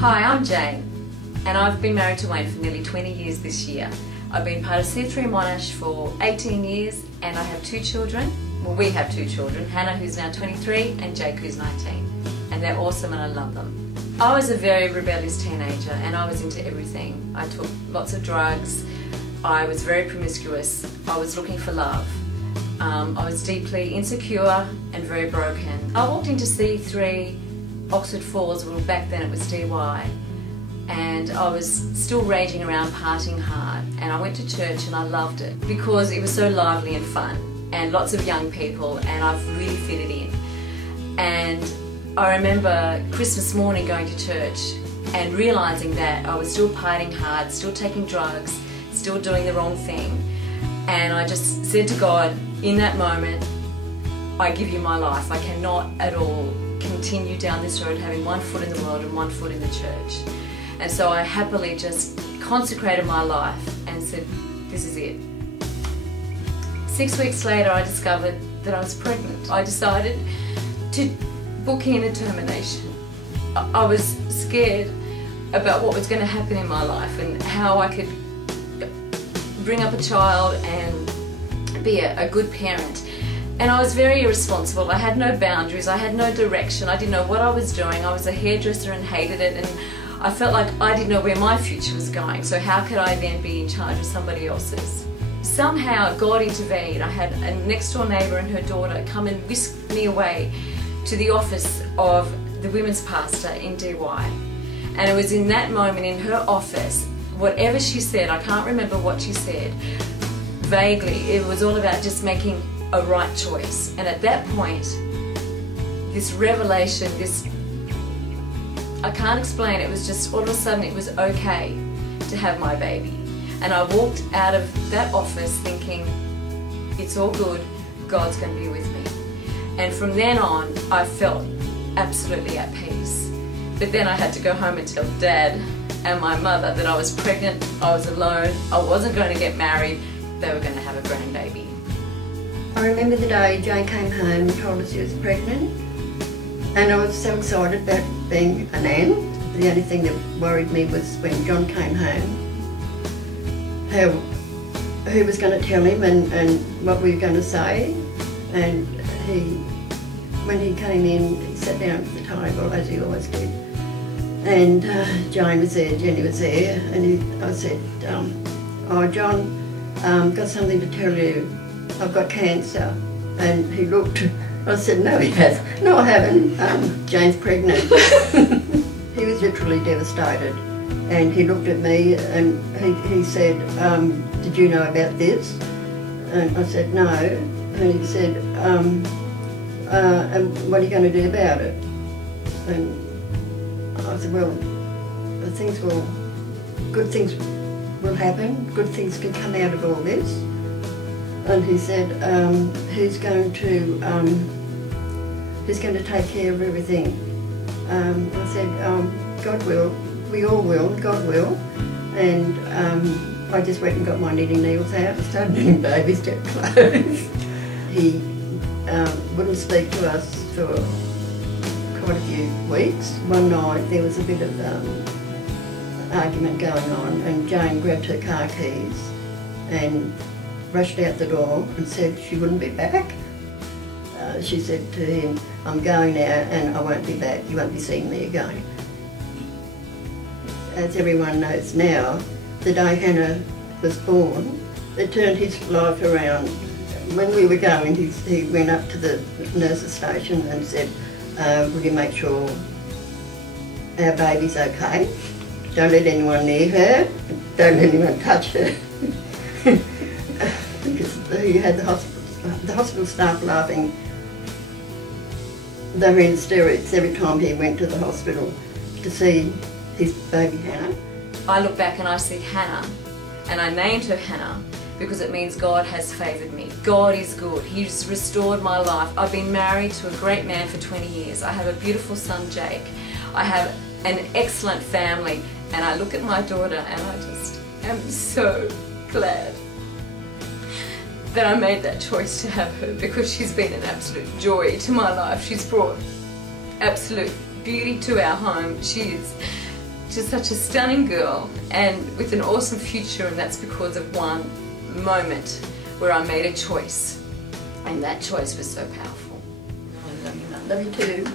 Hi, I'm Jane, and I've been married to Wayne for nearly 20 years this year. I've been part of C3 Monash for 18 years, and I have 2 children. Well, we have 2 children, Hannah, who's now 23, and Jake, who's 19. And they're awesome and I love them. I was a very rebellious teenager and I was into everything. I took lots of drugs, I was very promiscuous, I was looking for love. I was deeply insecure and very broken. I walked into C3 Oxford Falls, well back then it was DY, and I was still raging around partying hard, and I went to church and I loved it because it was so lively and fun and lots of young people, and I've really fitted in. And I remember Christmas morning going to church and realising that I was still partying hard, still taking drugs, still doing the wrong thing, and I just said to God in that moment, I give you my life. I cannot at all continue down this road having one foot in the world and one foot in the church. And so I happily just consecrated my life and said, this is it. 6 weeks later I discovered that I was pregnant. I decided to book in a termination. I was scared about what was going to happen in my life and how I could bring up a child and be a good parent. And I was very irresponsible. I had no boundaries, I had no direction, I didn't know what I was doing. I was a hairdresser and hated it, and I felt like I didn't know where my future was going, so how could I then be in charge of somebody else's? Somehow God intervened. I had a next door neighbour and her daughter come and whisk me away to the office of the women's pastor in DY. And it was in that moment in her office, whatever she said, I can't remember what she said, vaguely, it was all about just making a right choice. And at that point, this revelation, I can't explain, it was just all of a sudden it was okay to have my baby. And I walked out of that office thinking, it's all good, God's going to be with me. And from then on, I felt absolutely at peace. But then I had to go home and tell Dad and my mother that I was pregnant, I was alone, I wasn't going to get married, they were going to have a grandbaby. I remember the day Jane came home and told us she was pregnant, and I was so excited about being an aunt. The only thing that worried me was when John came home, who was going to tell him and what we were going to say. And when he came in, he sat down at the table as he always did, and Jane was there, Jenny was there, and I said, oh John, got something to tell you. I've got cancer. And he looked, I said, no he hasn't. No I haven't, Jane's pregnant. He was literally devastated, and he looked at me and he said, did you know about this? And I said, no. And he said, and what are you going to do about it? And I said, well, good things will happen, good things can come out of all this. And he said, who's going to take care of everything? I said, God will, we all will, God will. And I just went and got my knitting needles out and started knitting baby step clothes. He wouldn't speak to us for quite a few weeks. One night there was a bit of argument going on, and Jane grabbed her car keys and rushed out the door and said she wouldn't be back. She said to him, I'm going now and I won't be back, you won't be seeing me again. As everyone knows now, the day Hannah was born, it turned his life around. When we were going, he went up to the nurse's station and said, will you make sure our baby's okay? Don't let anyone near her, don't let anyone touch her. Because he had the hospital staff laughing. They were in hysterics every time he went to the hospital to see his baby Hannah. I look back and I see Hannah, and I named her Hannah because it means God has favoured me. God is good. He's restored my life. I've been married to a great man for 20 years. I have a beautiful son, Jake. I have an excellent family, and I look at my daughter and I just am so glad that I made that choice to have her, because she's been an absolute joy to my life. She's brought absolute beauty to our home. She is She's such a stunning girl and with an awesome future, and that's because of one moment where I made a choice, and that choice was so powerful. I love you, Mum. Love you too.